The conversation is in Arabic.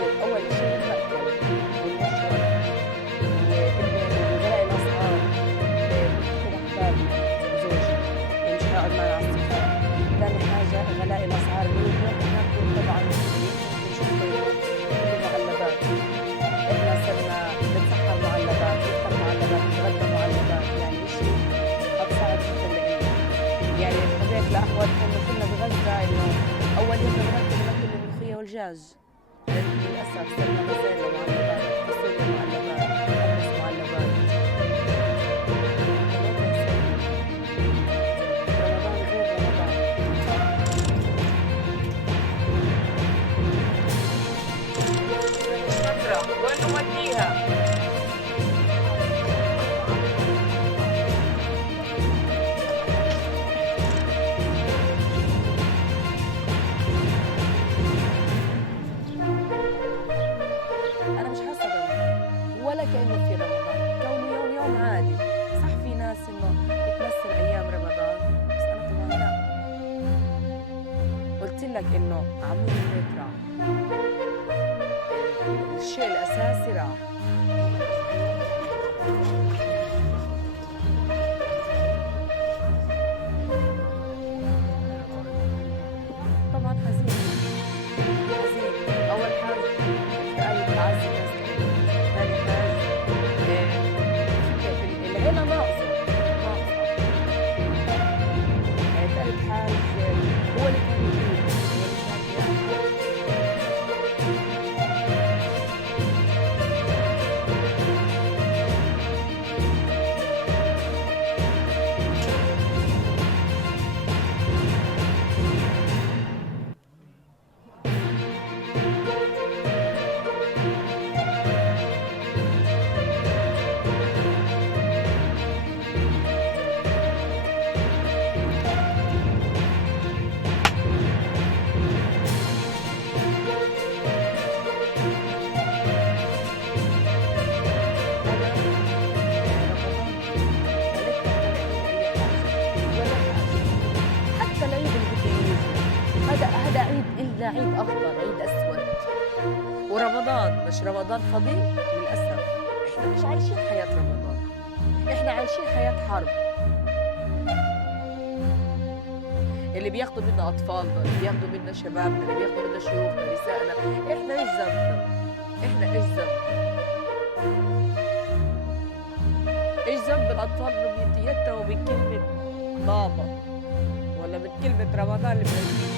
كتير، أول إشي المأكل والمشرب وغلاء الأسعار. بيحكي لأحبابنا وزوجي يعني مش حيقعد معنا على السفر. تاني حاجة غلاء الأسعار اللي هو بناكل طبعًا بنشوف كله معلبات. إحنا صرنا نتسحّر معلبات، نفطر معلبات، نتغدى معلبات، يعني إشي قد صعب جدًا لإلنا. يعني بطبيعة الأحوال كنا بغزّة إنه أول يوم بناكل الملوخية والدجاج. للأسف صرنا غزالة معلبات، فاصوليا معلبات، حمص معلبات. الوضع سيء. رمضان غير رمضان. مش نادرة، وين نوديها؟ أنا مش حاسة برمضان ولا كأنه في رمضان، كونه يوم عادي. صح في ناس إنه بتمثل أيام رمضان، بس أنا طبعًا لأ. قُلت لك إنه عمود البيت راح، الشيء الأساسي راح. طبعًا حزين. حزين. أول حاجة اكتئاب بتعزّي ناس كتير. تاني حاجة العيلة ناقصة، ناقصة. تالت حاجة هو اللي كان يجيب، هو اللي كان يعمل. أنا رمضان ما ليش مقتنع فيه أي حاجة ولا حاجة. حتى العيد اللي بده يجي هذا عيد إلنا عيد أخضر، عيد أسود. ورمضان مش رمضان فضيل للأسف. إحنا مش عايشين حياة رمضان، إحنا عايشين حياة حرب. اللي بياخدوا منا أطفالنا، اللي بياخدوا منا شبابنا، اللي بياخدوا منا شيوخنا، نسائنا. إحنا إيش ذنبنا؟ إحنا إيش ذنبنا؟ إيش ذنب الأطفال إنهم يتيتموا من كلمة بابا ولا من كلمة رمضان اللي بنعيشها؟